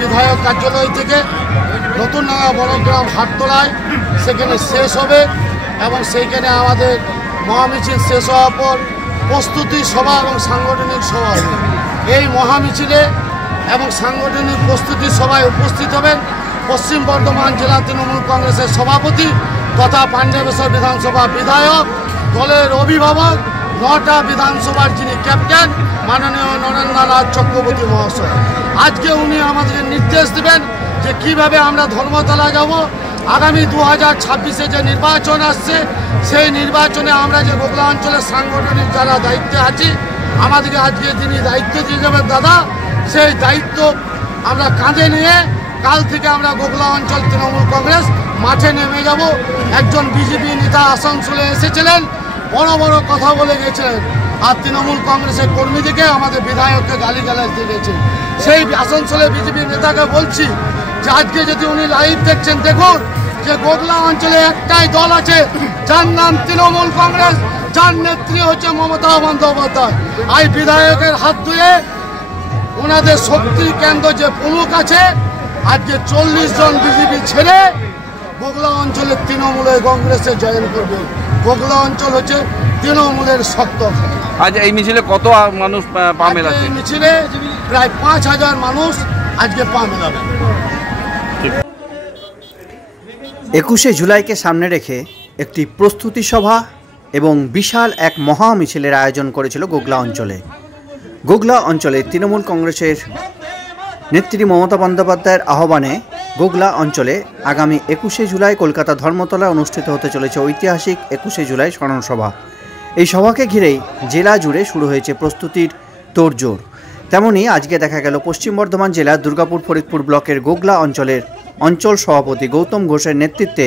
বিধায়ক কার্যালয় থেকে নতুনডাঙ্গা বড়গ্রাম হাটতলায় সেখানে শেষ হবে এবং সেইখানে আমাদের মহামিছিল শেষ হওয়ার পর প্রস্তুতি সভা এবং সাংগঠনিক সভা হবে। এই মহামিছিলে এবং সাংগঠনিক প্রস্তুতি সভায় উপস্থিত হবেন পশ্চিম বর্ধমান জেলা তৃণমূল কংগ্রেসের সভাপতি তথা পাঞ্জাবেশ্বর বিধানসভা বিধায়ক, দলের অভিভাবক, 9টা বিধানসভার যিনি ক্যাপ্টেন মাননীয় নরেন্দ্রনাথ চক্রবর্তী মহাশয়। আজকে উনি আমাদের নির্দেশ দেবেন যে কিভাবে আমরা ধর্মতলা যাব। আগামী 2026-এ যে নির্বাচন আসছে সেই নির্বাচনে আমরা যে গোগলা অঞ্চলের সাংগঠনিক যারা দায়িত্বে আছি আমাদেরকে আজকে যিনি দায়িত্ব দিয়ে যাবেন দাদা, সেই দায়িত্ব আমরা কাঁধে নিয়ে কাল থেকে আমরা গোগলা অঞ্চল তৃণমূল কংগ্রেস মাঠে নেমে যাব। একজন বিজেপি নেতা আসানসোলে এসেছিলেন, বড় বড় কথা বলে গেছিলেন, আর তৃণমূল কংগ্রেসের কর্মীদেরকে আমাদের বিধায়ককে গালিগালাজ দিয়ে গেছেন। সেই আসানসোলে বিজেপি নেতাকে বলছি যে আজকে যদি উনি লাইভ দেখছেন দেখুন যে গোগলা অঞ্চলে একটাই দল আছে যার নাম তৃণমূল কংগ্রেস, যার নেত্রী হচ্ছে মমতা বন্দ্যোপাধ্যায়। এই বিধায়কের হাত ধুয়ে ওনাদের শক্তি কেন্দ্র যে প্রমুখ আছে আজকে 40 জন বিজেপি ছেড়ে গোগলা অঞ্চলের তৃণমূলের কংগ্রেসে জয়েন করবে। গোগলা অঞ্চল হচ্ছে তৃণমূলের শক্ত। আজ এই মিছিলে কত মানুষ পা মেলাচ্ছে? এই মিছিলে প্রায় 5000 মানুষ আজকে পা মেলাবে। 21শে জুলাইকে সামনে রেখে একটি প্রস্তুতি সভা এবং বিশাল এক মহা মিছিলের আয়োজন করেছিল গোগলা অঞ্চলে। গোগলা অঞ্চলে তৃণমূল কংগ্রেসের নেত্রী মমতা বন্দ্যোপাধ্যায়ের আহ্বানে গোগলা অঞ্চলে আগামী 21শে জুলাই কলকাতা ধর্মতলায় অনুষ্ঠিত হতে চলেছে ঐতিহাসিক 21শে জুলাই স্মরণ সভা। এই সভাকে ঘিরেই জেলা জুড়ে শুরু হয়েছে প্রস্তুতির তোড়জোড়। তেমনি আজকে দেখা গেল পশ্চিম বর্ধমান জেলার দুর্গাপুর ফরিদপুর ব্লকের গোগলা অঞ্চলের অঞ্চল সভাপতি গৌতম ঘোষের নেতৃত্বে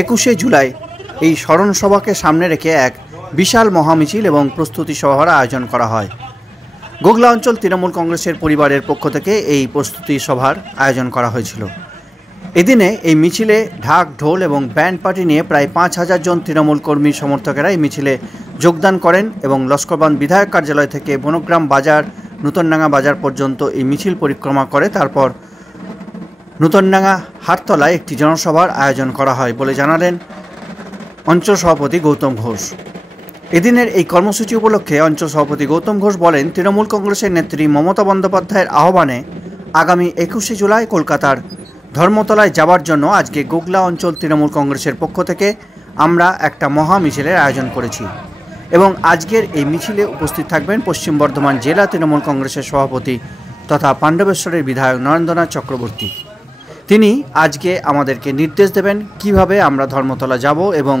21শে জুলাই এই স্মরণ সভাকে সামনে রেখে এক বিশাল মহামিছিল এবং প্রস্তুতি সভার আয়োজন করা হয়। গোগলা অঞ্চল তৃণমূল কংগ্রেসের পরিবারের পক্ষ থেকে এই প্রস্তুতি সভার আয়োজন করা হয়েছিল। এদিনে এই মিছিলে ঢাক ঢোল এবং ব্যান্ড পার্টি নিয়ে প্রায় 5000 জন তৃণমূল কর্মী সমর্থকেরা এই মিছিলে যোগদান করেন এবং লস্করবান্দ বিধায়ক কার্যালয় থেকে বনগ্রাম বাজার নূতনডাঙ্গা বাজার পর্যন্ত এই মিছিল পরিক্রমা করে তারপর নূতনডাঙ্গা হাটতলায় একটি জনসভার আয়োজন করা হয় বলে জানালেন অঞ্চল সভাপতি গৌতম ঘোষ। এদিনের এই কর্মসূচি উপলক্ষে অঞ্চল সভাপতি গৌতম ঘোষ বলেন, তৃণমূল কংগ্রেসের নেত্রী মমতা বন্দ্যোপাধ্যায়ের আহ্বানে আগামী 21শে জুলাই কলকাতার ধর্মতলায় যাওয়ার জন্য আজকে গোগলা অঞ্চল তৃণমূল কংগ্রেসের পক্ষ থেকে আমরা একটা মহা মিছিলের আয়োজন করেছি এবং আজকের এই মিছিলে উপস্থিত থাকবেন পশ্চিম বর্ধমান জেলা তৃণমূল কংগ্রেসের সভাপতি তথা পাণ্ডবেশ্বরের বিধায়ক নরেন্দ্রনাথ চক্রবর্তী। তিনি আজকে আমাদেরকে নির্দেশ দেবেন কিভাবে আমরা ধর্মতলা যাব এবং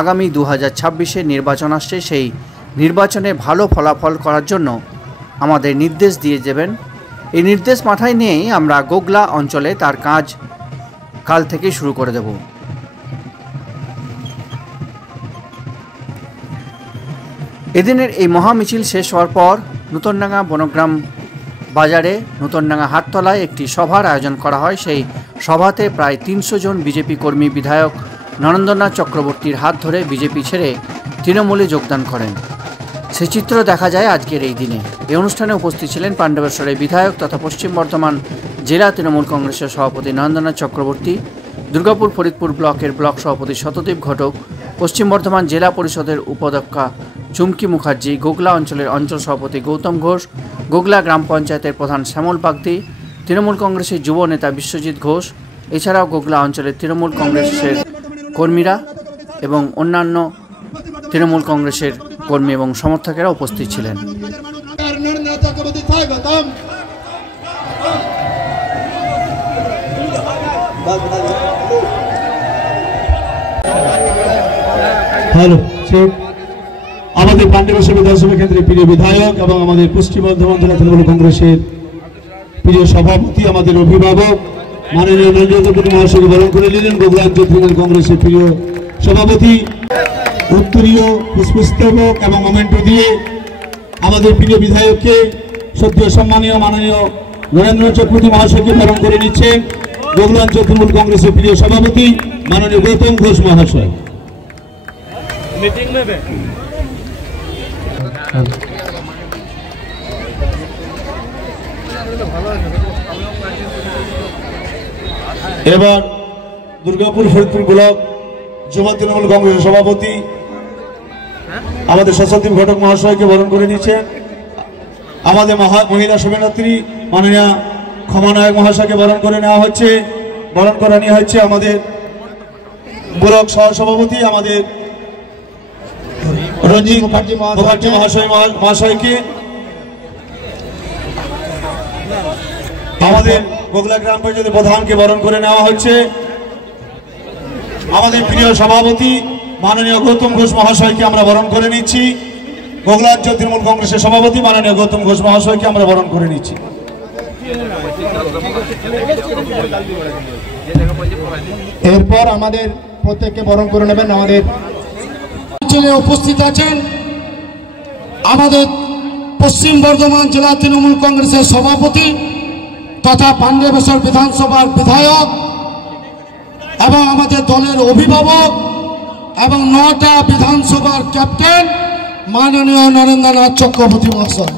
আগামী 2026-এ নির্বাচন আসছে, সেই নির্বাচনে ভালো ফলাফল করার জন্য আমাদের নির্দেশ দিয়ে দেবেন। এই নির্দেশ মাথায় নিয়েই আমরা গোগলা অঞ্চলে তার কাজ কাল থেকেই শুরু করে দেব। এদিনের এই মহামিছিল শেষ হওয়ার পর নূতনডাঙ্গা বনগ্রাম বাজারে নূতনডাঙ্গা হাটতলায় একটি সভার আয়োজন করা হয়। সেই সভাতে প্রায় 300 জন বিজেপি কর্মী বিধায়ক নরেন্দ্রনাথ চক্রবর্তীর হাত ধরে বিজেপি ছেড়ে তৃণমূলে যোগদান করেন। সেই চিত্র দেখা যায় আজকের এই দিনে। এই অনুষ্ঠানে উপস্থিত ছিলেন পাণ্ডবেশ্বরের বিধায়ক তথা পশ্চিম বর্ধমান জেলা তৃণমূল কংগ্রেসের সভাপতি নরেন্দ্রনাথ চক্রবর্তী, দুর্গাপুর ফরিদপুর ব্লকের ব্লক সভাপতি শতদীপ ঘটক, পশ্চিম বর্ধমান জেলা পরিষদের উপাধ্যক্ষা চুমকি মুখার্জি, গোগলা অঞ্চলের অঞ্চল সভাপতি গৌতম ঘোষ, গোগলা গ্রাম পঞ্চায়েতের প্রধান শ্যামল বাগদি, তৃণমূল কংগ্রেসের যুব নেতা বিশ্বজিৎ ঘোষ, এছাড়াও গোগলা অঞ্চলের তৃণমূল কংগ্রেসের কর্মীরা এবং অন্যান্য তৃণমূল কংগ্রেসের কর্মী এবং সমর্থকেরা উপস্থিত ছিলেন। আমাদের পাণ্ডবেশ্বর বিধানসভা কেন্দ্রের প্রিয় বিধায়ক এবং আমাদের পশ্চিম বর্ধমান জেলা তৃণমূল কংগ্রেসের প্রিয় সভাপতি, আমাদের অভিভাবক মাননীয় নরেন্দ্র চক্রবর্তী মহাশয়কে বরণ করে নিলেন। গোগলা অঞ্চল তৃণমূল কংগ্রেসের প্রিয় সভাপতি উত্তরীয় পুষ্পস্তবক এবং মোমেন্টো দিয়ে আমাদের প্রিয় বিধায়ককে সদ্য সম্মানীয় মাননীয় নরেন্দ্র চক্রবর্তী মহাশয়কে বরণ করে নিচ্ছেন গোগলা অঞ্চল তৃণমূল কংগ্রেসের প্রিয় সভাপতি মাননীয় গৌতম ঘোষ মহাশয়। ভালো এবার দুর্গাপুর ফরিদপুর ব্লক যুব তৃণমূল কংগ্রেসের সভাপতি আমাদের সশস্ত্রী ঘটক মহাশয়কে বরণ করে নিচ্ছেন। আমাদের মহিলা সভানেত্রী মাননীয় ক্ষমানায়ক মহাশয়কে বরণ করে নেওয়া হচ্ছে। বরণ করে নেওয়া হচ্ছে আমাদের ব্লক সহসভাপতি আমাদের রঞ্জিত মুখার্জি মহাশয়কে। আমাদের গোগলা গ্রাম পঞ্চায়েতের প্রধানকে বরণ করে নেওয়া হচ্ছে। আমাদের প্রিয় সভাপতি মাননীয় গৌতম ঘোষ মহাশয়কে আমরা বরণ করে নিচ্ছি। গোগলা অঞ্চল তৃণমূল কংগ্রেসের সভাপতি মাননীয় গৌতম ঘোষ মহাশয়কে আমরা বরণ করে নিচ্ছি। এরপর আমাদের প্রত্যেককে বরণ করে নেবেন। আমাদের অঞ্চলে উপস্থিত আছেন আমাদের পশ্চিম বর্ধমান জেলা তৃণমূল কংগ্রেসের সভাপতি তথা পাণ্ডবেশ্বর বিধানসভার বিধায়ক এবং আমাদের দলের অভিভাবক এবং 9টা বিধানসভার ক্যাপ্টেন মাননীয় নরেন্দ্রনাথ চক্রবর্তী মহাশয়।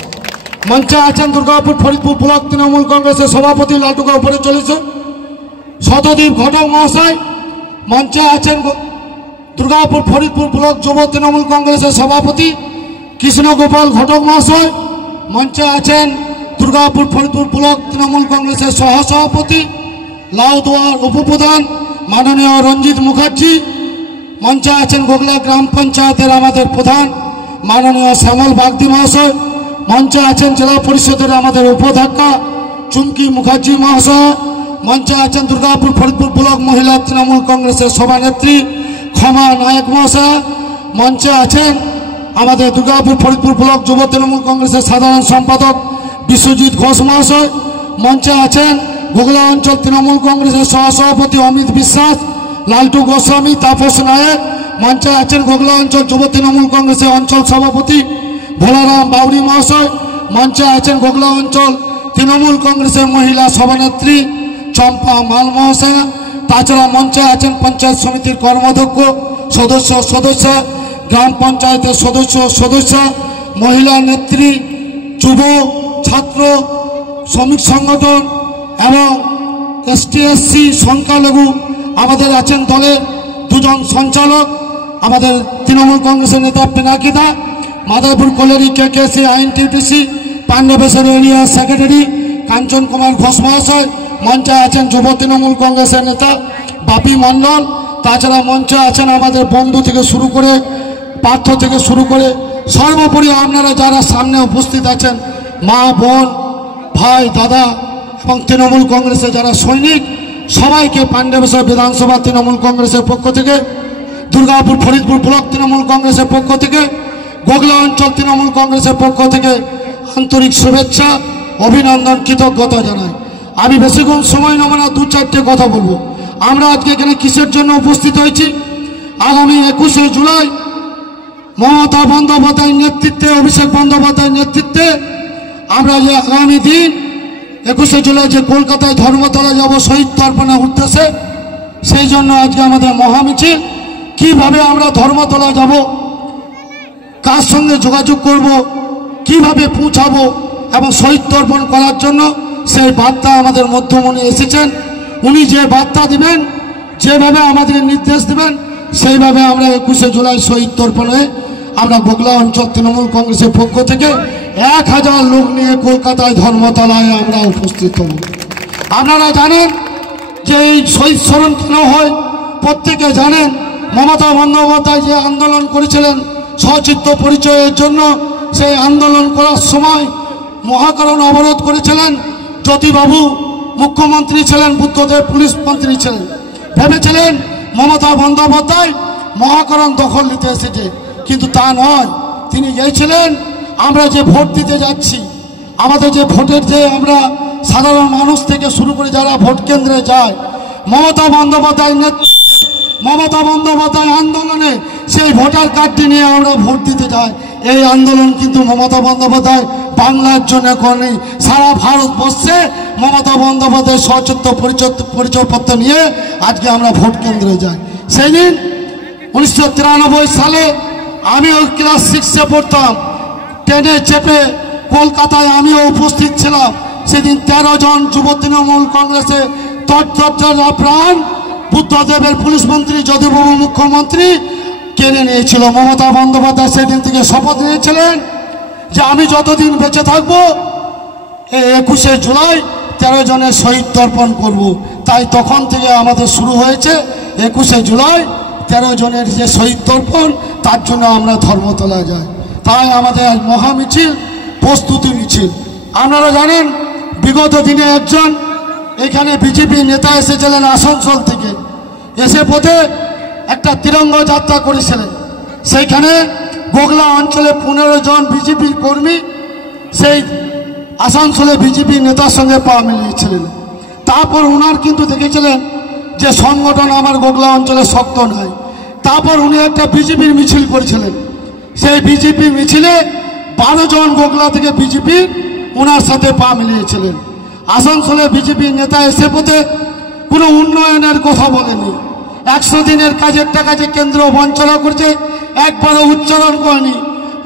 মঞ্চে আছেন দুর্গাপুর ফরিদপুর ব্লক তৃণমূল কংগ্রেসের সভাপতি লালটুকা উপরে চলেছে শতদীপ ঘটক মহাশয়। মঞ্চে আছেন দুর্গাপুর ফরিদপুর ব্লক যুব তৃণমূল কংগ্রেসের সভাপতি কৃষ্ণগোপাল ঘটক মহাশয়। মঞ্চে আছেন দুর্গাপুর ফরিদপুর ব্লক তৃণমূল কংগ্রেসের সহসভাপতি লাউদুয়ার উপপ্রধান মাননীয় রঞ্জিত মুখার্জি। মঞ্চে আছেন গোগলা গ্রাম পঞ্চায়েতের আমাদের প্রধান মাননীয় শ্যামল বাগদি মহাশয়। মঞ্চে আছেন জেলা পরিষদের আমাদের উপাধ্যক্ষ চুমকি মুখার্জি মহাশয়। মঞ্চে আছেন দুর্গাপুর ফরিদপুর ব্লক মহিলা তৃণমূল কংগ্রেসের সভানেত্রী ক্ষমা নায়ক মহাশয়। মঞ্চে আছেন আমাদের দুর্গাপুর ফরিদপুর ব্লক যুব তৃণমূল কংগ্রেসের সাধারণ সম্পাদক বিশ্বজিৎ ঘোষ মহাশয়। মঞ্চে আছেন গোগলা অঞ্চল তৃণমূল কংগ্রেসের সহসভাপতি অমিত বিশ্বাস, লালটু গোস্বামী, তাপস নায়ক। মঞ্চে আছেন গোগলা অঞ্চল যুব তৃণমূল কংগ্রেসের অঞ্চল সভাপতি ভোলারাম বাউরি মহাশয়। মঞ্চে আছেন গোগলা অঞ্চল তৃণমূল কংগ্রেসের মহিলা সভানেত্রী চম্পা মাল মহাশয়া। তাছাড়া মঞ্চে আছেন পঞ্চায়েত সমিতির কর্মাধ্যক্ষ সদস্য গ্রাম পঞ্চায়েতের সদস্য মহিলা নেত্রী যুব ছাত্র শ্রমিক সংগঠন এবং ST/SC সংখ্যালঘু। আমাদের আছেন দলের 2জন সঞ্চালক আমাদের তৃণমূল কংগ্রেসের নেতা পিনাকিদা, Madarpur colliery KKC INTTC Pandabeswar area secretary Kanchan Kumar Ghosh মহাশয়। মঞ্চে আছেন যুব তৃণমূল কংগ্রেসের নেতা বাপি মণ্ডল। তাছাড়া মঞ্চে আছেন আমাদের বন্ধু থেকে শুরু করে পার্থ থেকে শুরু করে সর্বোপরি আপনারা যারা সামনে উপস্থিত আছেন মা বোন ভাই দাদা এবং তৃণমূল কংগ্রেসের যারা সৈনিক সবাইকে পাণ্ডবেশ্বর বিধানসভা তৃণমূল কংগ্রেসের পক্ষ থেকে, দুর্গাপুর ফরিদপুর ব্লক তৃণমূল কংগ্রেসের পক্ষ থেকে, গোগলা অঞ্চল তৃণমূল কংগ্রেসের পক্ষ থেকে আন্তরিক শুভেচ্ছা অভিনন্দন কৃতজ্ঞতা জানাই। আমি বেশিক্ষণ সময় নেব না, 2-4টে কথা বলবো। আমরা আজকে এখানে কিসের জন্য উপস্থিত হয়েছি? আগামী 21শে জুলাই মমতা বন্দ্যোপাধ্যায়ের নেতৃত্বে, অভিষেক বন্দ্যোপাধ্যায়ের নেতৃত্বে আমরা যে আগামী দিন 21শে জুলাই যে কলকাতায় ধর্মতলা যাব শহীদ তর্পণে উঠতেছে, সেই জন্য আজকে আমাদের মহামিছিল। কিভাবে আমরা ধর্মতলা যাব, কার সঙ্গে যোগাযোগ করব, কিভাবে পৌঁছাবো এবং শহীদ তর্পণ করার জন্য সেই বার্তা আমাদের মধ্যমণি এসেছেন। উনি যে বার্তা দিবেন, যেভাবে আমাদের নির্দেশ দেবেন, সেইভাবে আমরা 21শে জুলাই শহীদ তর্পণে আমরা গোগলা অঞ্চল তৃণমূল কংগ্রেসের পক্ষ থেকে 1000 লোক নিয়ে কলকাতায় ধর্মতলায় আমরা উপস্থিত হব। আপনারা জানেন যে এই শহীদ স্মরণ কেন হয়, প্রত্যেকে জানেন। মমতা বন্দ্যোপাধ্যায় যে আন্দোলন করেছিলেন সচিত্র পরিচয়ের জন্য, সেই আন্দোলন করার সময় মহাকরণ অবরোধ করেছিলেন। জ্যোতিবাবু মুখ্যমন্ত্রী ছিলেন, বুদ্ধদেব পুলিশ মন্ত্রী ছিলেন। ভেবেছিলেন মমতা বন্দ্যোপাধ্যায় মহাকরণ দখল নিতে এসেছে, কিন্তু তা নয়। তিনি গিয়েছিলেন আমরা যে ভোট দিতে যাচ্ছি, আমাদের যে ভোটের যে আমরা সাধারণ মানুষ থেকে শুরু করে যারা ভোট কেন্দ্রে যায়, মমতা বন্দ্যোপাধ্যায় নেতৃত্বে, মমতা বন্দ্যোপাধ্যায় আন্দোলনে সেই ভোটার কার্ডটি নিয়ে আমরা ভোট দিতে যাই। এই আন্দোলন কিন্তু মমতা বন্দ্যোপাধ্যায় বাংলার জন্য করেনি, সারা ভারতবর্ষে মমতা বন্দ্যোপাধ্যায় সচিত্র পরিচয়পত্র নিয়ে আজকে আমরা ভোট কেন্দ্রে যাই। সেই দিন 1993 সালে আমিও ক্লাস 6-এ পড়তাম, ট্রেনে চেপে কলকাতায় আমিও উপস্থিত ছিলাম। সেদিন 13 জন যুব তৃণমূল কংগ্রেসে তৎসজ্জা প্রাণ বুদ্ধদেবের পুলিশ মন্ত্রী যদুবাবু মুখ্যমন্ত্রী কেড়ে নিয়েছিল। মমতা বন্দ্যোপাধ্যায় সেদিন থেকে শপথ নিয়েছিলেন যে আমি যতদিন বেঁচে থাকবো এই 21শে জুলাই 13 জনের শহীদ তর্পণ করব। তাই তখন থেকে আমাদের শুরু হয়েছে 21শে জুলাই 13 জনের যে শহীদ তর্পণ, তার জন্য আমরা ধর্মতলা যাই। তাই আমাদের আজ মহামিছিল, প্রস্তুতি মিছিল। আপনারা জানেন বিগত দিনে একজন এখানে বিজেপি নেতা এসেছিলেন আসানসোল থেকে, এসে পথে একটা তিরঙ্গা যাত্রা করেছিলেন। সেইখানে গোগলা অঞ্চলে 15 জন বিজেপির কর্মী সেই আসানসোলে বিজেপি নেতার সঙ্গে পা মিলিয়েছিলেন। তারপর ওনার কিন্তু দেখেছিলেন যে সংগঠন আমার গোগলা অঞ্চলে শক্ত নয়। তারপর উনি একটা বিজেপির মিছিল করেছিলেন। সেই বিজেপি মিছিলে 12 জন গোগলা থেকে বিজেপি ওনার সাথে পা মিলিয়েছিলেন। আসানসোলে বিজেপির নেতা এসে পথে কোনো উন্নয়নের কথা বলেনি। 100 দিনের কাজের টাকা যে কেন্দ্র বঞ্চনা করছে একবারও উচ্চারণ করেনি।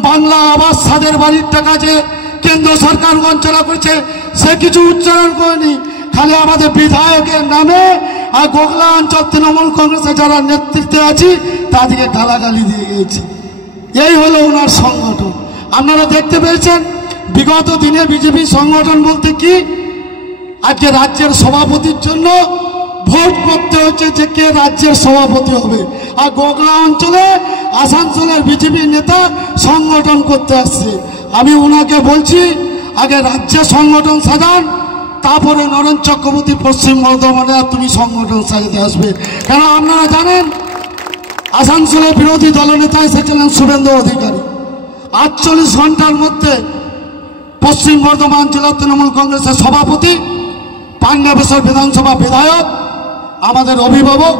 বাংলা আবাস সাদের বাড়ির টাকা যে কেন্দ্র সরকার বঞ্চনা করছে সে কিছু উচ্চারণ করেনি। খালি আমাদের বিধায়কের নামে আর গোগলা অঞ্চল তৃণমূল কংগ্রেসে যারা নেতৃত্বে আছি তাদেরকে গালাগালি দিয়ে গিয়েছে। এই হলো ওনার সংগঠন। আপনারা দেখতে পেয়েছেন বিগত দিনে বিজেপি সংগঠন বলতে কি, আজকে রাজ্যের সভাপতির জন্য ভোট করতে হচ্ছে যে কে রাজ্যের সভাপতি হবে। আর গোগলা অঞ্চলে আসানসোলের বিজেপি নেতা সংগঠন করতে আসছে। আমি ওনাকে বলছি আগে রাজ্যের সংগঠন সাজান, তারপরে নরেন চক্রবর্তী পশ্চিম বর্ধমানে তুমি সংগঠন সাজাতে আসবে। কেন আপনারা জানেন আসানসোলে বিরোধী দলনেতা এসেছিলেন শুভেন্দু অধিকারী। 48 ঘন্টার মধ্যে পশ্চিম বর্ধমান জেলা তৃণমূল কংগ্রেসের সভাপতি, পান্ডবেশ্বর বিধানসভা বিধায়ক, আমাদের অভিভাবক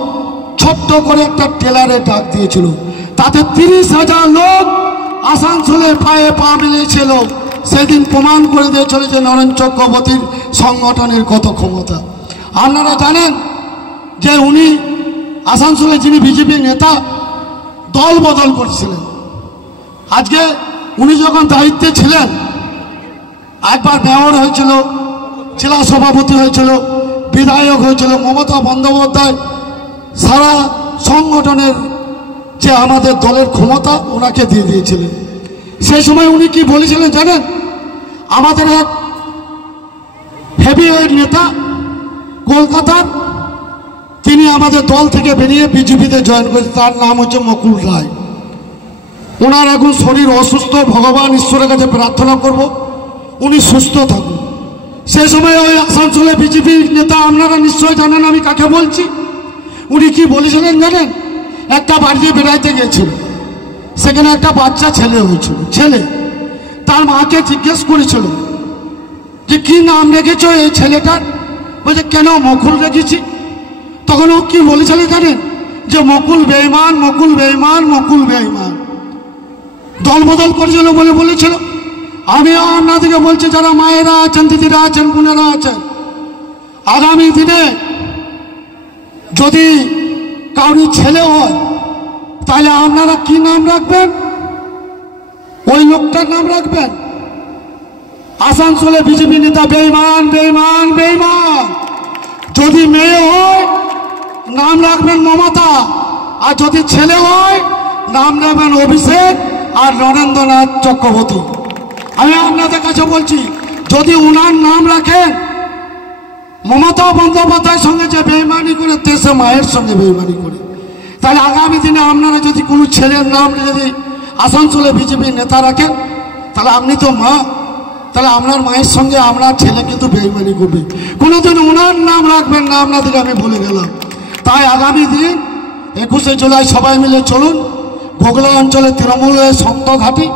ছোট্ট করে একটা টেলারে ডাক দিয়েছিল। তাতে 30,000 লোক আসানসোলে পায়ে পা মিলিয়েছিল। সেদিন প্রমাণ করে দিয়েছিল যে নরেন চক্রবর্তীর সংগঠনের কত ক্ষমতা। আপনারা জানেন যে উনি আসানসোলে যিনি বিজেপি নেতা দল বদল করেছিলেন। আজকে উনি যখন দায়িত্বে ছিলেন একবার মেয়র হয়েছিল, জেলা সভাপতি হয়েছিল, বিধায়ক হয়েছিল। মমতা বন্দ্যোপাধ্যায় সারা সংগঠনের যে আমাদের দলের ক্ষমতা ওনাকে দিয়ে দিয়েছিলেন। সেই সময় উনি কি বলেছিলেন জানেন? আমাদের এক হেভিওয়েট নেতা কলকাতার, তিনি আমাদের দল থেকে বেরিয়ে বিজেপিতে জয়েন করেছে, তার নাম হচ্ছে মুকুল রায়। ওনার এখন শরীর অসুস্থ, ভগবান ঈশ্বরের কাছে প্রার্থনা করব উনি সুস্থ থাকুন। সেই সময় ওই আসানসোলে বিজেপির নেতা, আপনারা নিশ্চয় জানেন আমি কাকে বলছি, উনি কি বলেছিলেন জানেন? একটা বাড়িতে বেড়াইতে গেছিল, সেখানে একটা বাচ্চা ছেলে হয়েছিল। ছেলে তার মাকে জিজ্ঞেস করেছিল যে কি নাম রেখেছো এই ছেলেটার? বলছে কেন মুকুল রেখেছি। তখন ও কি বলেছিল জানেন? যে মুকুল বেঈমান, মুকুল বেঈমান, মুকুল বেঈমান। দল বদল করেছিল বলে বলেছিল। আমিও আপনাদেরকে বলছি, যারা মায়েরা আছেন, দিদিরা আছেন, বোনেরা আছেন, আগামী দিনে যদি কাউরি ছেলে হয় তাহলে আপনারা কি নাম রাখবেন? ওই লোকটার নাম রাখবেন। আসানসোলে বিজেপি নেতা বেঈমান, বেঈমান, বেঈমান। যদি মেয়ে হয় নাম রাখবেন মমতা, আর যদি ছেলে হয় নাম রাখবেন অভিষেক আর নরেন্দ্রনাথ চক্রবর্তী। আমি আপনাদের কাছে বলছি, যদি উনার নাম রাখেন, মমতা বন্দ্যোপাধ্যায়ের সঙ্গে যে বেইমানি করে দেশে মায়ের সঙ্গে বেইমানি করে, তাহলে আগামী দিনে আপনারা যদি কোনো ছেলের নাম যদি আসানসোলে বিজেপি নেতা রাখেন, তাহলে আপনি তো মা, তাহলে আপনার মায়ের সঙ্গে আপনার ছেলে কিন্তু বেইমানি করবে। কোনোদিন ওনার নাম রাখবেন না, আপনাদেরকে আমি বলে গেলাম। তাই আগামী দিন 21শে জুলাই সবাই মিলে চলুন। গোগলা অঞ্চলে তৃণমূলের শক্ত ঘাঁটি,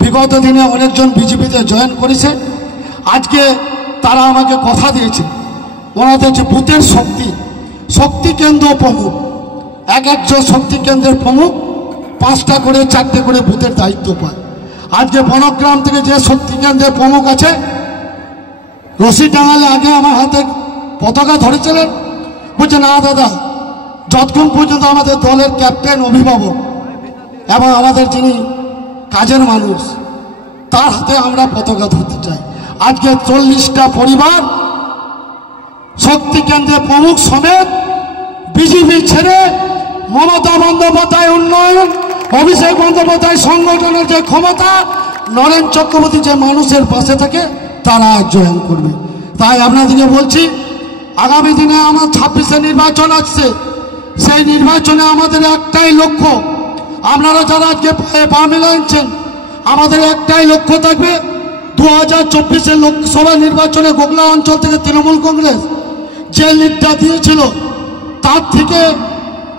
বিগত দিনে অনেকজন বিজেপিতে জয়েন করেছে। আজকে তারা আমাকে কথা দিয়েছে, ওনাদের যে বুথের শক্তি কেন্দ্র প্রমুখ, এক একজন শক্তি কেন্দ্রের প্রমুখ 5টা করে 4টে করে বুথের দায়িত্ব পায়। আজকে বনগ্রাম থেকে যে শক্তি কেন্দ্রের প্রমুখ আছে, রশি টাঙালে আগে আমার হাতে পতাকা ধরেছিলেন, বলছে না দাদা, যতক্ষণ পর্যন্ত আমাদের দলের ক্যাপ্টেন, অভিভাবক এবং আমাদের যিনি কাজের মানুষ, তার হাতে আমরা পতাকা ধরতে চাই। আজকে 40টা পরিবার শক্তি কেন্দ্রের প্রমুখ সমেত বিজেপি ছেড়ে মমতা বন্দ্যোপাধ্যায় উন্নয়ন, অভিষেক বন্দ্যোপাধ্যায় সংগঠনের যে ক্ষমতা, নরেন চক্রবর্তী যে মানুষের পাশে থাকে, তারা জয়েন করবে। তাই আপনাদেরকে বলছি, আগামী দিনে আমার 26-এ নির্বাচন আসছে। সেই নির্বাচনে আমাদের একটাই লক্ষ্য, আপনারা যারা আজকে পা মেলাচ্ছেন, আমাদের একটাই লক্ষ্য থাকবে 2024-এর লোকসভা নির্বাচনে গোগলা অঞ্চল থেকে তৃণমূল কংগ্রেস যে লিডটা দিয়েছিল, তার থেকে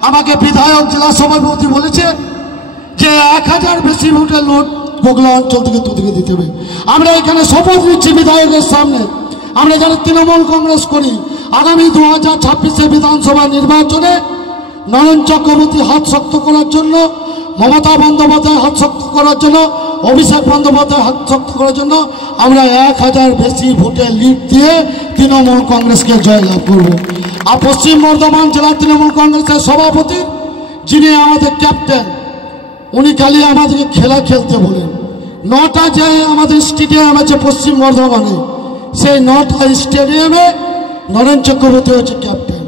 আমাকে বিধায়ক জেলা সভাপতি বলেছে যে 1000 বেশি ভোটের লোট গোগলা অঞ্চল থেকে তোদেরকে দিতে হবে। আমরা এখানে শপথ নিচ্ছি বিধায়কের সামনে, আমরা যারা তৃণমূল কংগ্রেস করি, আগামী 2026-এ বিধানসভা নির্বাচনে নরেন চক্রবর্তী হাত শক্ত করার জন্য, মমতা বন্দ্যোপাধ্যায় হাত শক্ত করার জন্য, অভিষেক বন্দ্যোপাধ্যায় হাত শক্ত করার জন্য আমরা 1000 বেশি ভোটের লিড দিয়ে তৃণমূল কংগ্রেসকে জয়লাভ করব। আর পশ্চিম বর্ধমান জেলা তৃণমূল কংগ্রেসের সভাপতি, যিনি আমাদের ক্যাপ্টেন, উনি খালি আমাদেরকে খেলা খেলতে বলেন। 9টা যে আমাদের স্টেডিয়াম আছে পশ্চিম বর্ধমানে, সেই 9টা স্টেডিয়ামে নরেন চক্রবর্তী হচ্ছে ক্যাপ্টেন।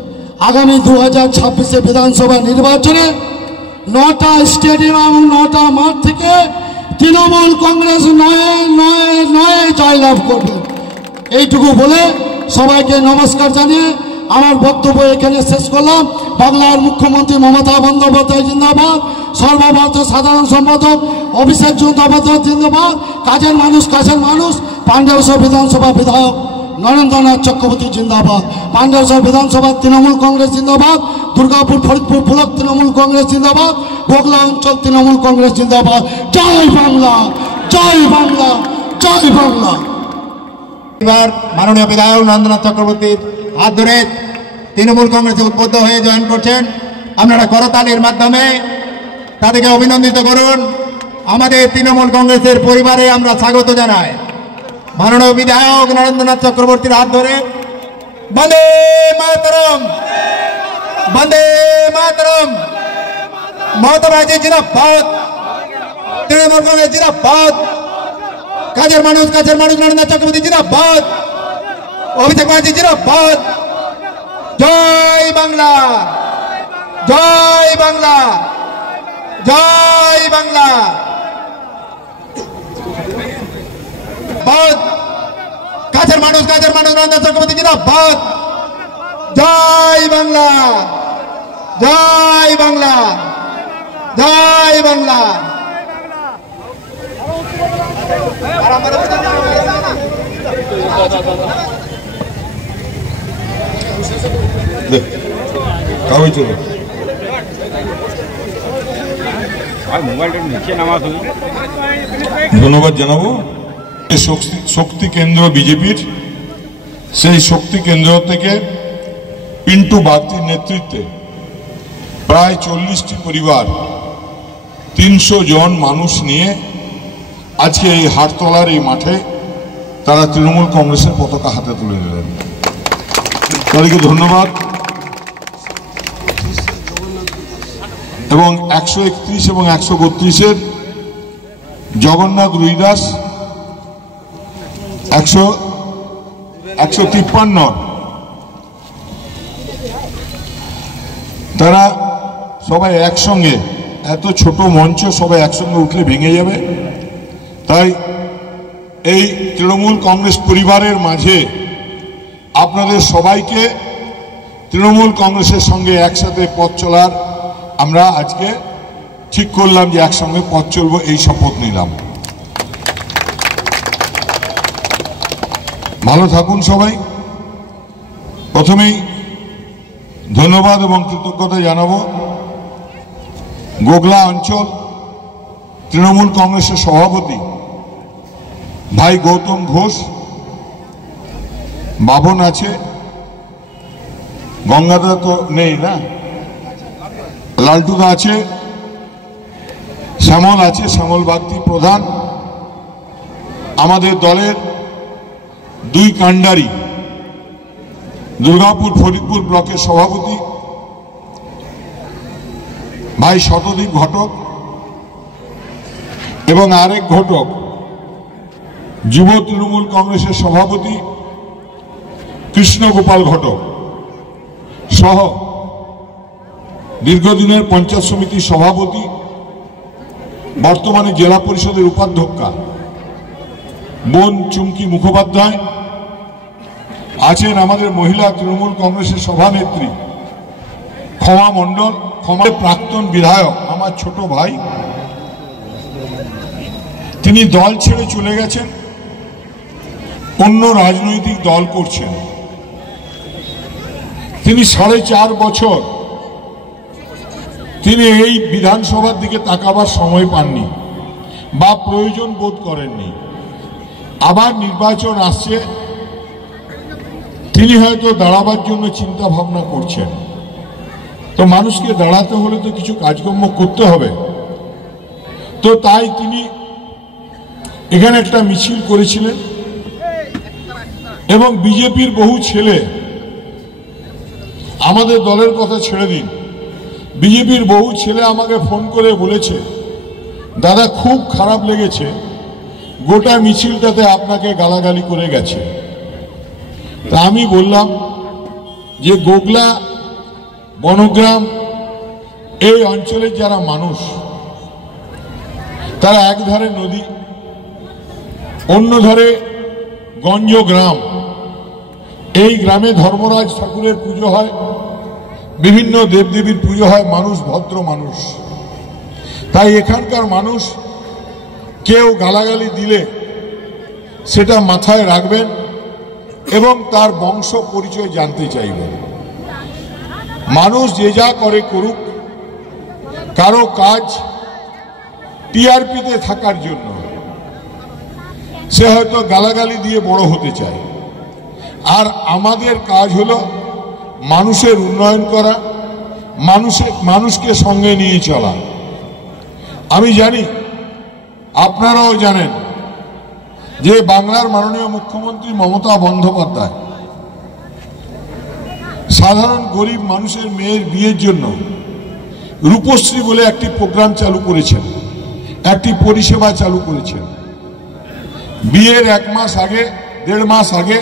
আগামী 2026-এ বিধানসভা নির্বাচনে 9টা স্টেডিয়াম এবং 9টা মাঠ থেকে তৃণমূল কংগ্রেস 9-9 জয়লাভ করবে। এইটুকু বলে সবাইকে নমস্কার জানিয়ে আমার বক্তব্য এখানে শেষ করলাম। বাংলার মুখ্যমন্ত্রী মমতা বন্দ্যোপাধ্যায় জিন্দাবাদ, সর্বভারতীয় সাধারণ সম্পাদক অভিষেক বন্দ্যোপাধ্যায় জিন্দাবাদ, কাজের মানুষ পাণ্ডেশ্বর বিধানসভা বিধায়ক নরেন্দ্রনাথ চক্রবর্তী জিন্দাবাদ, পাণ্ডেশ্বর বিধানসভা তৃণমূল কংগ্রেস জিন্দাবাদ, দুর্গাপুর ফরিদপুর ব্লক তৃণমূল কংগ্রেস জিন্দাবাদ, গোগলা অঞ্চল তৃণমূল কংগ্রেস জিন্দাবাদ। জয় বাংলা, জয় বাংলা, জয় বাংলা। এবার মাননীয় বিধায়ক নরেন্দ্রনাথ চক্রবর্তীর হাত ধরে তৃণমূল কংগ্রেসে উদ্বুদ্ধ হয়ে জয়েন করছেন। আপনারা করতালির মাধ্যমে তাদেরকে অভিনন্দিত করুন। আমাদের তৃণমূল কংগ্রেসের পরিবারে আমরা স্বাগত জানাই। মাননীয় বিধায়ক নরেন্দ্রনাথ চক্রবর্তীর হাত ধরে বন্দে মাতরম, বন্দে মাতরম, মমতা ব্যানার্জি জিন্দাবাদ, তৃণমূল কংগ্রেস জিন্দাবাদ, কাজের মানুষ নরেন্দ্রনাথ চক্রবর্তী জিন্দাবাদ, অভিষেক ব্যানার্জি জিন্দাবাদ। জয় বাংলা, জয় বাংলা, জয় বাংলা। কাছের মানুষ নরেন্দ্রনাথ চক্রবর্তী জিন্দাবাদ। জয় বাংলা, জয় বাংলা, জয় বাংলা। ধন্যবাদ জানাবো শক্তি কেন্দ্র বিজেপির, সেই শক্তি কেন্দ্র থেকে পিন্টু বাগচির নেতৃত্বে প্রায় 40টি পরিবার 300 জন মানুষ নিয়ে আজকে এই হাটতলার এই মাঠে তারা তৃণমূল কংগ্রেসের পতাকা হাতে তুলে দিলেন। তাদেরকে ধন্যবাদ। এবং 131 এবং 132-এর জগন্নাথ রুইদাস, 153 তারা সবাই একসঙ্গে, এত ছোট মঞ্চ সবাই একসঙ্গে উঠলে ভেঙে যাবে, তাই এই তৃণমূল কংগ্রেস পরিবারের মাঝে আপনাদের সবাইকে তৃণমূল কংগ্রেসের সঙ্গে একসাথে পথ চলার আমরা আজকে ঠিক করলাম যে একসঙ্গে পথ চলবো, এই শপথ নিলাম। ভালো থাকুন সবাই। প্রথমেই ধন্যবাদ এবং কৃতজ্ঞতা জানাবো গোগলা অঞ্চল তৃণমূল কংগ্রেসের সভাপতি ভাই গৌতম ঘোষ, বাবন আছে, গঙ্গাদা তো নেই না, লালটুদা আছে, শ্যামল আছে, শ্যামল বাগচি প্রধান, আমাদের দলের 2 কাণ্ডারি, দুর্গাপুর ফরিদপুর ব্লকের সভাপতি ভাই শতদীপ ঘটক এবং আরেক ঘটক যুব তৃণমূল কংগ্রেসের সভাপতি কৃষ্ণগোপাল ঘটক সহ দীর্ঘদিনের পঞ্চায়েত সমিতির সভাপতি, বর্তমানে জেলা পরিষদের উপাধ্যক্ষা বোন চুমকি মুখোপাধ্যায় আছেন, আমাদের মহিলা তৃণমূল কংগ্রেসের সভানেত্রী ক্ষমা মণ্ডল, ক্ষমার প্রাক্তন বিধায়ক আমার ছোট ভাই, তিনি দল ছেড়ে চলে গেছেন, অন্য রাজনৈতিক দল করছেন। তিনি 4.5 বছর তিনি এই বিধানসভার দিকে তাকাবার সময় পাননি বা প্রয়োজন বোধ করেননি। আবার নির্বাচন আসছে, তিনি হয়তো দাঁড়াবার জন্য চিন্তা ভাবনা করছেন। তো মানুষকে দাঁড়াতে হলে তো কিছু কাজকর্ম করতে হবে। তো তাই তিনি এখানে একটা মিছিল করেছিলেন এবং বিজেপির বহু ছেলে, আমাদের দলের কথা ছেড়ে দিন, বিজেপির বহু ছেলে আমাকে ফোন করে বলেছে, দাদা খুব খারাপ লেগেছে, গোটা মিছিলটাতে আপনাকে গালাগালি করে গেছে। তা আমি বললাম যে গোগলা বনগ্রাম এই অঞ্চলের যারা মানুষ, তারা এক ধারে নদী, অন্য ধারে গঞ্জ গ্রাম। এই গ্রামে ধর্মরাজ ঠাকুরের পুজো হয়, বিভিন্ন দেবদেবীর পুজো হয়, মানুষ ভদ্র মানুষ। তাই এখানকার মানুষ কেউ গালাগালি দিলে সেটা মাথায় রাখবেন এবং তার বংশ পরিচয় জানতে চাইবেন। মানুষ যে যা করে করুক, কারো কাজ টিআরপিতে থাকার জন্য, সে হয়তো গালাগালি দিয়ে বড় হতে চায়, আর আমাদের কাজ হলো মানুষের উন্নয়ন করা, মানুষকে সঙ্গে নিয়ে চলা। আমি জানি, আপনারাও জানেন যে বাংলার মাননীয় মুখ্যমন্ত্রী মমতা বন্দ্যোপাধ্যায় সাধারণ গরিব মানুষের মেয়ের বিয়ের জন্য রূপশ্রী বলে একটি প্রোগ্রাম চালু করেছেন, একটি পরিষেবা চালু করেছেন। বিয়ের 1 মাস আগে, 1.5 মাস আগে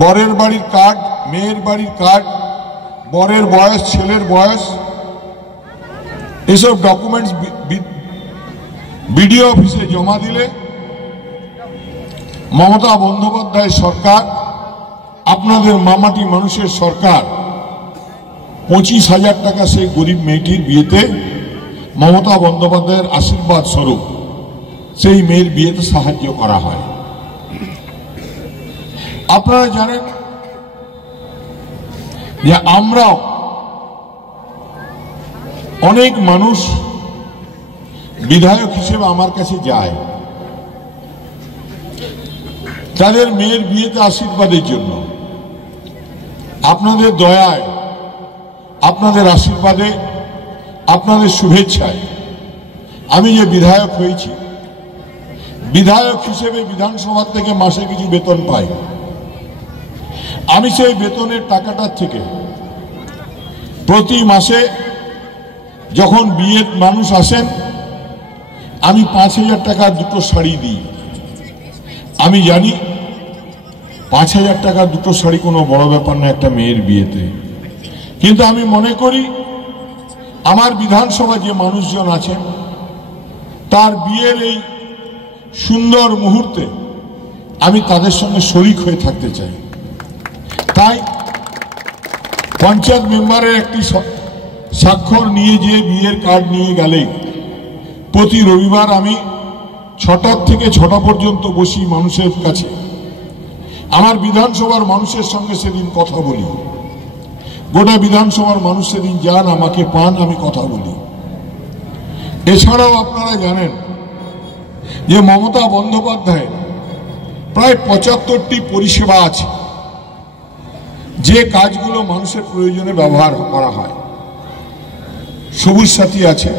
বরের বাড়ির কার্ড, মেয়ের বাড়ির কার্ড, বরের বয়স, ছেলের বয়স, এসব ডকুমেন্টস বিডিও অফিসে জমা দিলে মমতা বন্দ্যোপাধ্যায় সরকার, আপনাদের মামাটি মানুষের সরকার, 25,000 টাকা সেই গরিব মেয়েটির বিয়েতে মমতা বন্দ্যোপাধ্যায়ের আশীর্বাদ স্বরূপ সেই মেয়ের বিয়েতে সাহায্য করা হয়। আপনারা জানেন যে আমরাও অনেক মানুষ বিধায়ক হিসেবে আমার কাছে যায় তাদের মেয়ের বিয়েতে আশীর্বাদের জন্য। আপনাদের দয়ায়, আপনাদের আশীর্বাদে, আপনাদের শুভেচ্ছায় আমি যে বিধায়ক হয়েছি, বিধায়ক হিসেবে বিধানসভা থেকে মাসে কিছু বেতন পাই। আমি সেই বেতনের টাকাটার থেকে প্রতি মাসে যখন বিয়ের মানুষ আসেন, আমি 5,000 টাকার 2টো শাড়ি দিই। আমি জানি 5,000 টাকার 2টো শাড়ি কোনো বড় ব্যাপার না একটা মেয়ের বিয়েতে, কিন্তু আমি মনে করি আমার বিধানসভা যে মানুষজন আছেন তার বিয়ের এই সুন্দর মুহূর্তে আমি তাদের সঙ্গে শরিক হয়ে থাকতে চাই। তাই পঞ্চায়েত মেম্বারের একটি স্বাক্ষর নিয়ে যে বিয়ের কার্ড নিয়ে গেলে প্রতি রবিবার আমি 6টা থেকে 6টা পর্যন্ত বসি মানুষের কাছে, আমার বিধানসভার মানুষের সঙ্গে সেদিন কথা বলি। গোটা বিধানসভার মানুষ সেদিন যান, আমাকে পান, আমি কথা বলি। এছাড়াও আপনারা জানেন যে মমতা বন্দ্যোপাধ্যায় প্রায় 75টি পরিষেবা আছে যে কাজগুলো মানুষের প্রয়োজনে ব্যবহার করা হয়। সবুজ সাথী আছে,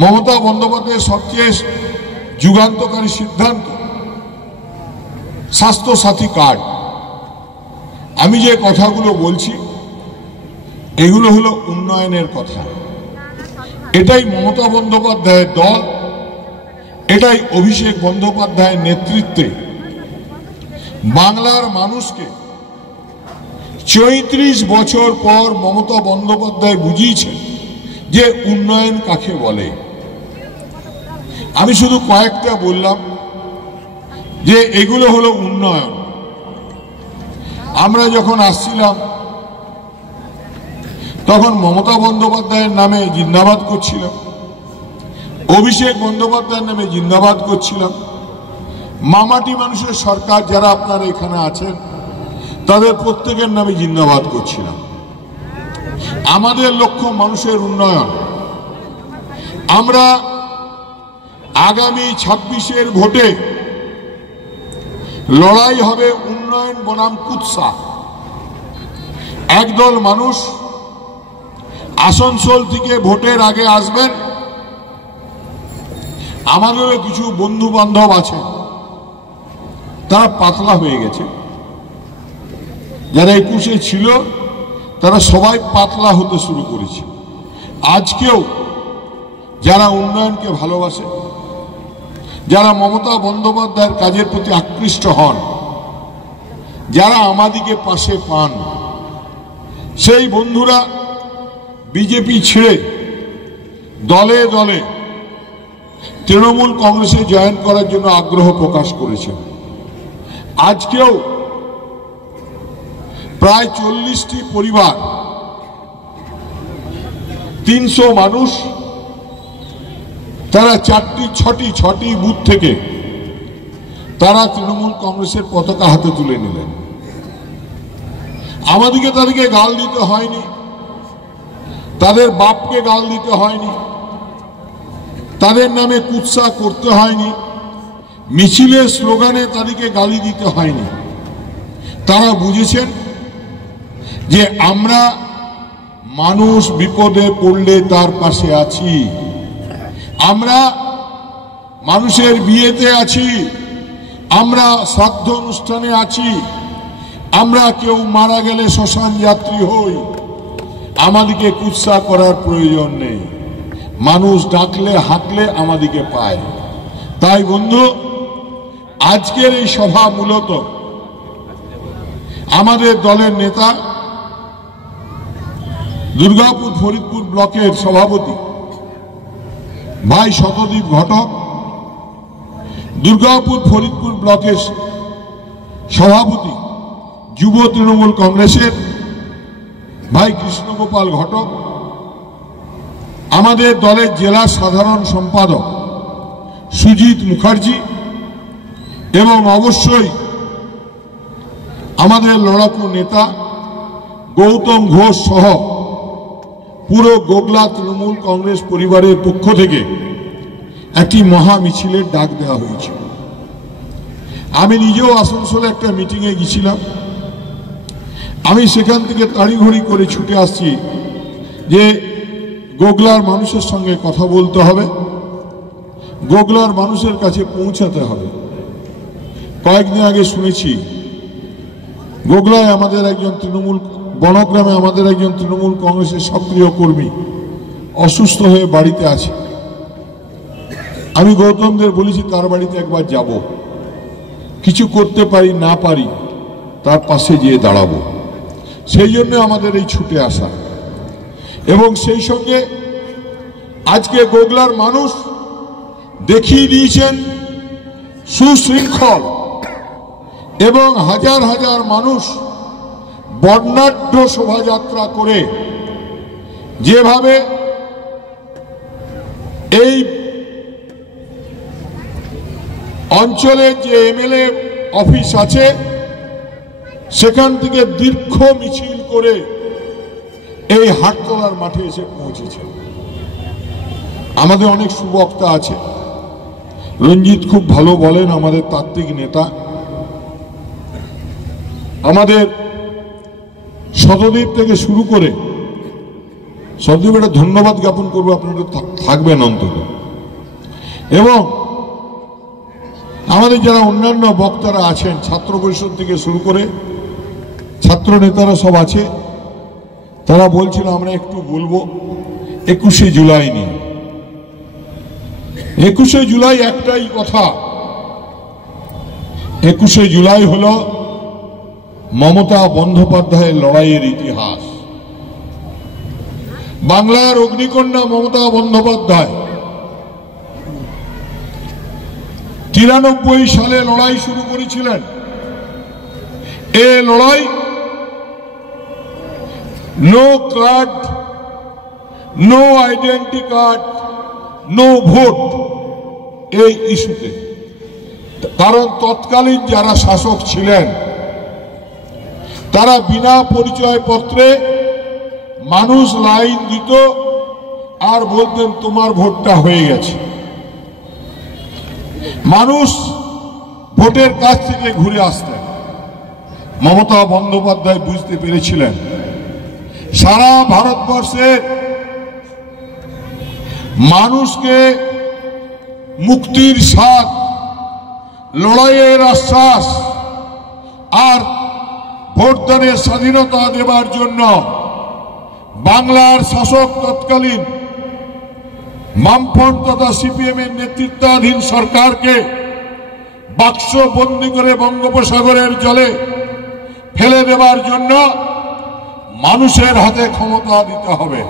মমতা বন্দ্যোপাধ্যায়ের সবচেয়ে যুগান্তকারী সিদ্ধান্ত স্বাস্থ্য সাথী কার্ড। আমি যে কথাগুলো বলছি এগুলো হলো উন্নয়নের কথা। এটাই মমতা বন্দ্যোপাধ্যায়ের দল, এটাই অভিষেক বন্দ্যোপাধ্যায়ের নেতৃত্বে বাংলার মানুষকে ৩৪ বছর পর মমতা বন্দ্যোপাধ্যায় বুঝিয়েছেন যে উন্নয়ন কাকে বলে। আমি শুধু কয়েকটা বললাম যে এগুলো হলো উন্নয়ন। আমরা যখন আসছিলাম তখন মমতা বন্দ্যোপাধ্যায়ের নামে জিন্দাবাদ করছিলাম, অভিষেক বন্দ্যোপাধ্যায়ের নামে জিন্দাবাদ করছিলাম, মামাটি মানুষের সরকার যারা আপনারা এখানে আছেন তাদের প্রত্যেকের নামে জিন্দাবাদ করছিলাম। আমাদের লক্ষ্য মানুষের উন্নয়ন। আমরা আগামী ২৬-এর ভোটে লড়াই হবে উন্নয়ন বনাম কুৎসা। একদল মানুষ আসানসোল থেকে ভোটের আগে আসবেন। আমাদেরও কিছু বন্ধু বান্ধব আছে, তারা পাতলা হয়ে গেছে। যারা ২১-এ ছিল তারা সবাই পাতলা হতে শুরু করেছে। আজকেও যারা উন্নয়নকে ভালোবাসে, যারা মমতা বন্দ্যোপাধ্যায়ের কাজের প্রতি আকৃষ্ট হন, যারা আমাদিকে পাশে পান, সেই বন্ধুরা বিজেপি ছেড়ে দলে দলে তৃণমূল কংগ্রেসে জয়েন করার জন্য আগ্রহ প্রকাশ করেছেন। আজকেও প্রায় ৪০টি পরিবার, ৩০০ মানুষ, তারা ৬টি বুথ থেকে তারা তৃণমূল কংগ্রেসের পতাকা হাতে তুলে নিলেন। আমাদেরকে তাদেরকে গাল দিতে হয়নি, তাদের বাপকে গাল দিতে হয়নি, তাদের নামে কুৎসা করতে হয়নি, মিছিলের স্লোগানে তাদেরকে গালি দিতে হয়নি। তারা বুঝেছেন যে আমরা মানুষ বিপদে পড়লে তার পাশে আছি, আমরা মানুষের বিয়েতে আছি, আমরা শ্রাদ্ধ অনুষ্ঠানে আছি, আমরা কেউ মারা গেলে শ্মশান যাত্রী হই। আমাদেরকে কুৎসা করার প্রয়োজন নেই, মানুষ ডাকলে হাঁকলে আমাদেরকে পায়। তাই বন্ধু, আজকের এই সভা মূলত আমাদের দলের নেতা, দুর্গাপুর ফরিদপুর ব্লকের সভাপতি ভাই শতদীপ ঘটক, দুর্গাপুর ফরিদপুর ব্লকের সভাপতি যুব তৃণমূল কংগ্রেসের ভাই কৃষ্ণগোপাল ঘটক, আমাদের দলের জেলা সাধারণ সম্পাদক সুজিত মুখার্জি, এবং অবশ্যই আমাদের লড়াকু নেতা গৌতম ঘোষ সহ পুরো গোগলা তৃণমূল কংগ্রেস পরিবারের পক্ষ থেকে একটি মহা মিছিলের ডাক দেওয়া হয়েছে। আমি নিজেও আসানসোলে একটা মিটিংয়ে গেছিলাম। আমি সেখান থেকে তাড়িঘড়ি করে ছুটে আসছি যে গোগলার মানুষের সঙ্গে কথা বলতে হবে, গোগলার মানুষের কাছে পৌঁছাতে হবে। কয়েকদিন আগে শুনেছি গোগলায় আমাদের একজন তৃণমূল, বনগ্রামে আমাদের একজন তৃণমূল কংগ্রেসের সক্রিয় কর্মী অসুস্থ হয়ে বাড়িতে আছে। আমি গৌতমদের বলেছি তার বাড়িতে একবার যাব, কিছু করতে পারি না পারি তার পাশে গিয়ে দাঁড়াবো। সেই জন্য আমাদের এই ছুটে আসা। এবং সেই সঙ্গে আজকে গোগলার মানুষ দেখিয়ে দিয়েছেন সুশৃঙ্খল, এবং হাজার হাজার মানুষ বর্ণাঢ্য শোভাযাত্রা করে যেভাবে এই অঞ্চলের যে এমএলএ অফিস আছে সেখান থেকে দীর্ঘ মিছিল করে এই হাটতলার মাঠে এসে পৌঁছেছে। আমাদের অনেক সুবক্তা আছে, রঞ্জিত খুব ভালো বলেন, আমাদের তাত্ত্বিক নেতা, আমাদের শতদীপ থেকে শুরু করে, শতদীপ একটা ধন্যবাদ জ্ঞাপন করবো, আপনারা থাকবেন অন্তত। এবং আমাদের যারা অন্যান্য বক্তারা আছেন, ছাত্র পরিষদ থেকে শুরু করে ছাত্র নেতারা সব আছে, তারা বলছিল আমরা একটু বলবো 21শে জুলাই নিয়ে। 21শে জুলাই একটাই কথা 21শে জুলাই হল মমতা বন্দ্যোপাধ্যায়ের লড়াইয়ের ইতিহাস। বাংলার অগ্নিকন্যা মমতা বন্দ্যোপাধ্যায় 93 সালে লড়াই শুরু করেছিলেন। এ লড়াই no card, no identity card, no vote এই ইস্যুতে। কারণ তৎকালীন যারা শাসক ছিলেন তারা বিনা পরিচয়পত্রে মানুষ লাইন দিত আর বলতেন তোমার ভোটটা হয়ে গেছে। মানুষ ভোটের কাছ থেকে ঘুরে আসতেন। মমতা বন্দ্যোপাধ্যায় বুঝতে পেরেছিলেন সারা ভারতবর্ষের মানুষকে মুক্তির স্বাদ, লড়াইয়ের আশ্বাস আর ভোটদানের স্বাধীনতা দেবার জন্য বাংলার শাসক তৎকালীন বামফ্রন্ট তথা সিপিএম এর নেতৃত্বাধীন সরকারকে বাক্সবন্দি করে বঙ্গোপসাগরের জলে ফেলে দেবার জন্য মানুষের হাতে ক্ষমতা দিতে হবে।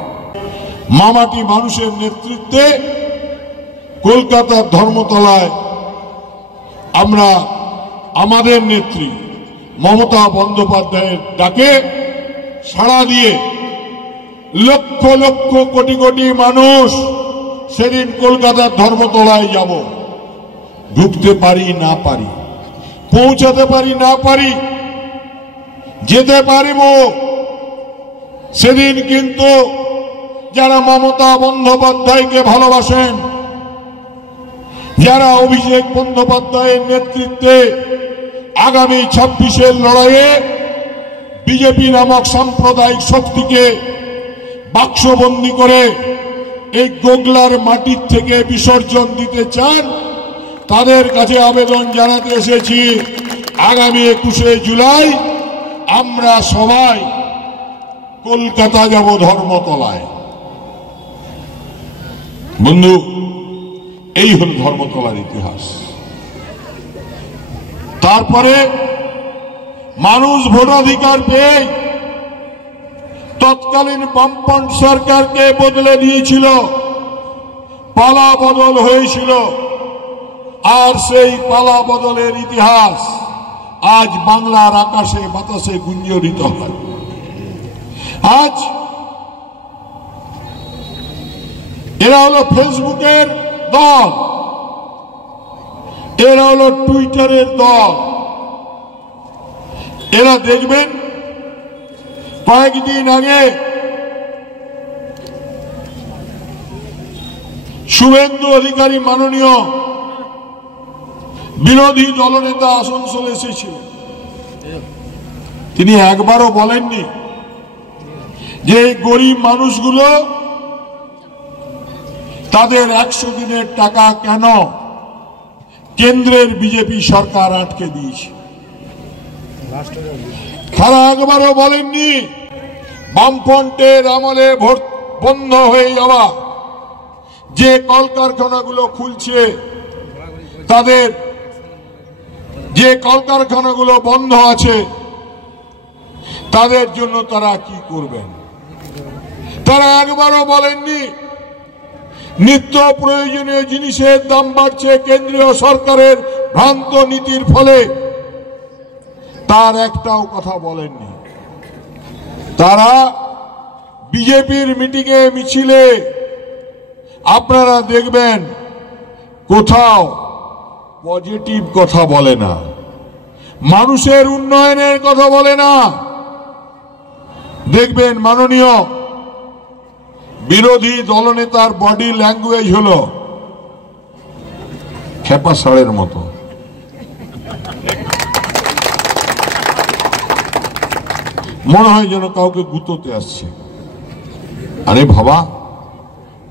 মামাটি মানুষের নেতৃত্বে কলকাতার ধর্মতলায় আমরা আমাদের নেত্রী মমতা বন্দ্যোপাধ্যায়ের ডাকে সাড়া দিয়ে লক্ষ লক্ষ কোটি কোটি মানুষ সেদিন কলকাতার ধর্মতলায় যাব। ঢুকতে পারি না পারি, পৌঁছাতে পারি না পারি, যেতে পারিব। সেদিন কিন্তু যারা মমতা বন্দ্যোপাধ্যায়কে ভালোবাসেন, যারা অভিষেক বন্দ্যোপাধ্যায়ের নেতৃত্বে আগামী 26-এর লড়াইয়ে বিজেপি নামক সাম্প্রদায়িক শক্তিকে বাক্সবন্দি করে এই গোগলার মাটির থেকে বিসর্জন দিতে চান, তাদের কাছে আবেদন জানাতে এসেছি আগামী 21শে জুলাই আমরা সবাই কলকাতা যাব ধর্মতলায়। বন্ধু, এই হল ধর্মতলার ইতিহাস। তারপরে মানুষ ভোটাধিকার পেয়ে তৎকালীন বামপন্থ সরকারকে বদলে দিয়েছিল, পালা বদল হয়েছিল। আর সেই পালা বদলের ইতিহাস আজ বাংলার আকাশে বাতাসে গুঞ্জরিত হয়। আজ এরা হলো ফেসবুকের দল, এরা হলো টুইটারের দল। এরা দেখবেন কয়েকদিন আগে শুভেন্দু অধিকারী মাননীয় বিরোধী দলনেতা আসানসোল এসেছিলেন। তিনি একবারও বলেননি যে গরিব মানুষগুলো তাদের 100 দিনের টাকা কেন কেন্দ্রের বিজেপি সরকার আটকে দিয়েছে। তারা একবারও বলেননি বামফ্রন্টের আমলে ভোট বন্ধ হয়ে যাওয়া যে কলকারখানাগুলো খুলছে, তাদের যে কলকারখানাগুলো বন্ধ আছে তাদের জন্য তারা কি করবেন। তারা একবারও বলেননি নিত্য প্রয়োজনীয় জিনিসের দাম বাড়ছে কেন্দ্রীয় সরকারের ভ্রান্ত নীতির ফলে, তার একটাও কথা বলেননি। তারা বিজেপির মিটিংয়ে মিছিলে আপনারা দেখবেন কোথাও পজিটিভ কথা বলে না, মানুষের উন্নয়নের কথা বলে না। দেখবেন মাননীয় বিরোধী দলনেতার বডি ল্যাঙ্গুয়েজ হলো খেপা ষাঁড়ের মতো। মনে হয় যেন কাউকে গুঁতোতে আসছে। আরে বাবা,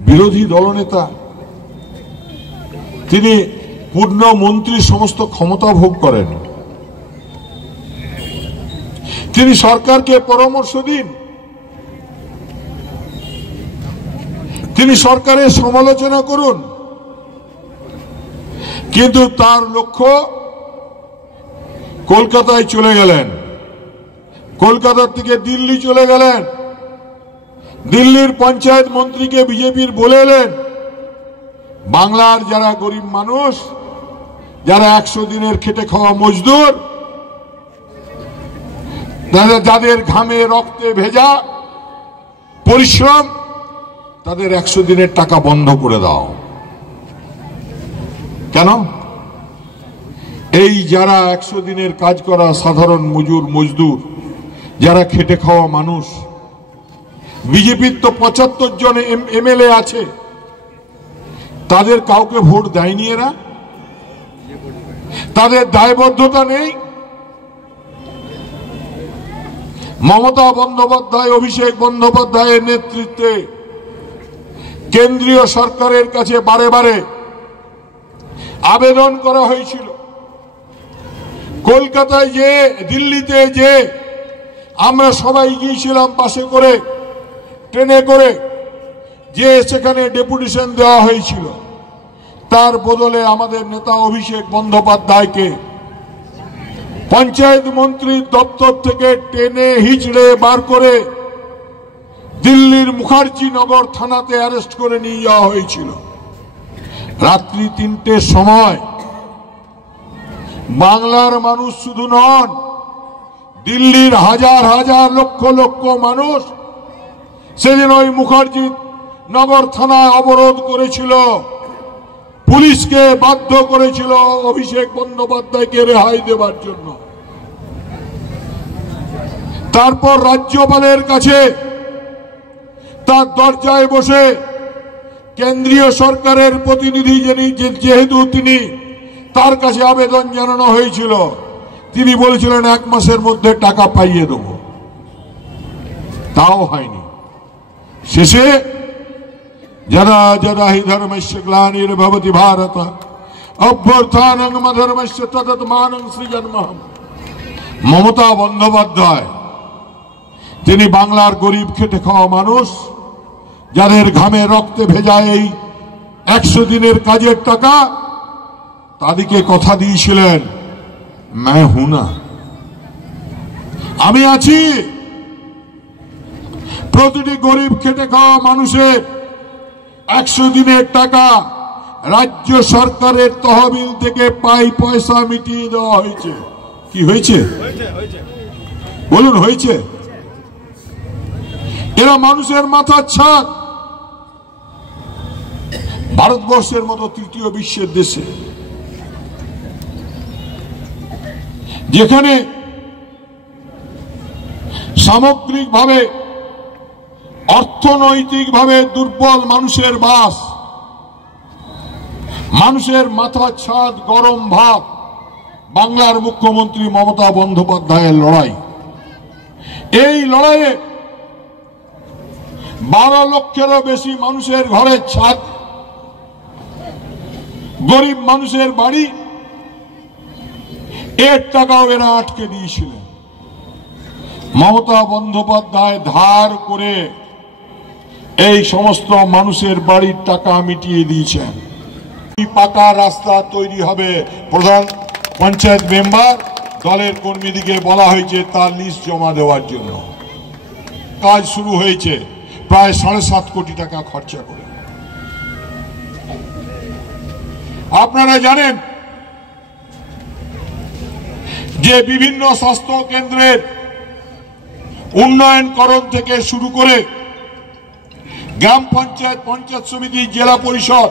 বিরোধী দলনেতা, তিনি পূর্ণ মন্ত্রীর সমস্ত ক্ষমতা ভোগ করেন। তিনি সরকারকে পরামর্শ দিন, তিনি সরকারের সমালোচনা করুন, কিন্তু তার লক্ষ্য কলকাতায় চলে গেলেন, কলকাতা থেকে দিল্লি চলে গেলেন, দিল্লির পঞ্চায়েত মন্ত্রীকে বিজেপির বলে এলেন বাংলার যারা গরিব মানুষ, যারা 100 দিনের খেটে খাওয়া মজদুর, যাদের ঘামে রক্তে ভেজা পরিশ্রম, তাদের 100 দিনের টাকা বন্ধ করে দাও। কেন? এই যারা 100 দিনের কাজ করা সাধারণ মজদুর, যারা খেটে খাওয়া মানুষ, বিজেপির তো 75 জন এমএলএ আছে, তাদের কাউকে ভোট দেয়নি এরা? তাদের দায়বদ্ধতা নেই? মমতা বন্দ্যোপাধ্যায়, অভিষেক বন্দ্যোপাধ্যায়ের নেতৃত্বে কেন্দ্রীয় সরকারের কাছে বারে বারে আবেদন করা হয়েছিল, কলকাতায় যে, দিল্লিতে যে আমরা সবাই গিয়েছিলাম বাসে করে, ট্রেনে করে, যে সেখানে ডেপুটেশন দেওয়া হয়েছিল, তার বদলে আমাদের নেতা অভিষেক বন্দ্যোপাধ্যায়কে পঞ্চায়েত মন্ত্রীর দপ্তর থেকে টেনে হিচড়ে বার করে দিল্লির মুখার্জি নগর থানাতে অ্যারেস্ট করে নিয়ে যাওয়া হয়েছিল। রাত্রি 3টের সময় বাংলার মানুষ শুধু নন, দিল্লির হাজার হাজার লক্ষ লক্ষ মানুষ সেদিন ওই মুখার্জি নগর থানায় অবরোধ করেছিল, পুলিশকে বাধ্য করেছিল অভিষেক বন্দ্যোপাধ্যায়কে রেহাই দেবার জন্য। তারপর রাজ্যপালের কাছে তার দরজায় বসে কেন্দ্রীয় সরকারের প্রতিনিধি যেহেতু তিনি, তার কাছে আবেদন জানানো হয়েছিল, তিনি বলেছিলেন 1 মাসের মধ্যে টাকা পাইয়ে দেব, তাও হয়নি। শেষে যদা যদা হি ধর্মস্য গ্লানির্ভবতি ভারত অভ্যুত্থানং অধর্মস্য তদাত্মানং সৃজন্মহম। মমতা বন্দ্যোপাধ্যায় তিনি বাংলার গরিব খেটে খাওয়া মানুষ, যাদের ঘামে রক্তে ভেজা এই 100 দিনের কাজের টাকা, তাদেরকে কথা দিয়েছিলেন, मैं हूं ना, আমি আছি। প্রতিটি গরিব খেটে খাওয়া মানুষের 100 দিনের টাকা রাজ্য সরকারের তহবিল থেকে পয়সা মিটিয়ে দেওয়া হয়েছে। কি হয়েছে? বলুন, হয়েছে? এরা মানুষের মাথার ছাদ। ভারতবর্ষের মতো তৃতীয় বিশ্বের দেশে, যেখানে সামগ্রিকভাবে অর্থনৈতিকভাবে দুর্বল মানুষের বাস, মানুষের মাথার ছাদ, গরম ভাব, বাংলার মুখ্যমন্ত্রী মমতা বন্দ্যোপাধ্যায়ের লড়াই। এই লড়াইয়ে 12 লক্ষেরও বেশি মানুষের ঘরের ছাদ, গরিব মানুষের বাড়ি, এর টাকাও এরা আটকে দিয়েছিলেন। মমতা বন্দ্যোপাধ্যায় ধার করে এই সমস্ত মানুষের বাড়ির টাকা মিটিয়ে দিয়েছেন। পাকা রাস্তা তৈরি হবে, প্রধান পঞ্চায়েত মেম্বার দলের কর্মীদিকে বলা হয়েছে তার লিস্ট জমা দেওয়ার জন্য। কাজ শুরু হয়েছে, প্রায় 7.5 কোটি টাকা খরচা করে। আপনারা জানেন যে বিভিন্ন স্বাস্থ্য কেন্দ্রের উন্নয়নকরণ থেকে শুরু করে গ্রাম পঞ্চায়েত, পঞ্চায়েত সমিতি, জেলা পরিষদ,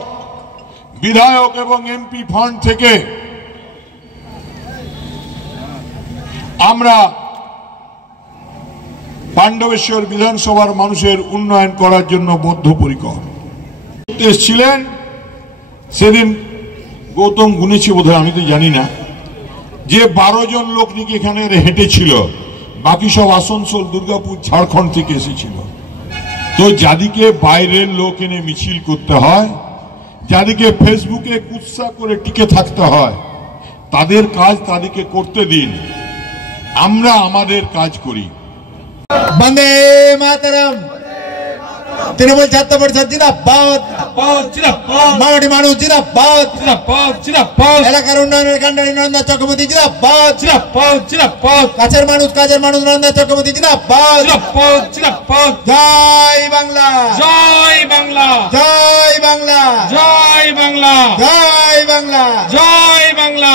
বিধায়ক এবং এমপি ফান্ড থেকে আমরা পাণ্ডবেশ্বর বিধানসভার মানুষের উন্নয়ন করার জন্য বদ্ধপরিকর। ছিলেন সেদিন গৌতম গুনেছি বোধহয়, আমি তো জানি না, যে 12 জন লোক নাকি এখানে হেঁটেছিল, বাকি সব আসানসোল, দুর্গাপুর, ঝাড়খণ্ড থেকে এসেছিল। তো যাদিকে বাইরের লোক এনে মিছিল করতে হয়, যাদিকে ফেসবুকে কুৎসা করে টিকে থাকতে হয়, তাদের কাজ তাদেরকে করতে দিন, আমরা আমাদের কাজ করি। বন্দে মাতরম, তৃণমূল ছাত্র পরিষদ জিন্দাবাদ, মামাটি মানুষ জিন্দাবাদ, এলাকার উন্নয়নের কাণ্ডারি নরেন্দ্র চক্রবর্তী জিন্দাবাদ, কাছের মানুষ নরেন্দ্র চক্রবর্তী জিন্দাবাদ। জয় বাংলা, জয় বাংলা, জয় বাংলা, জয় বাংলা, জয় বাংলা, জয় বাংলা।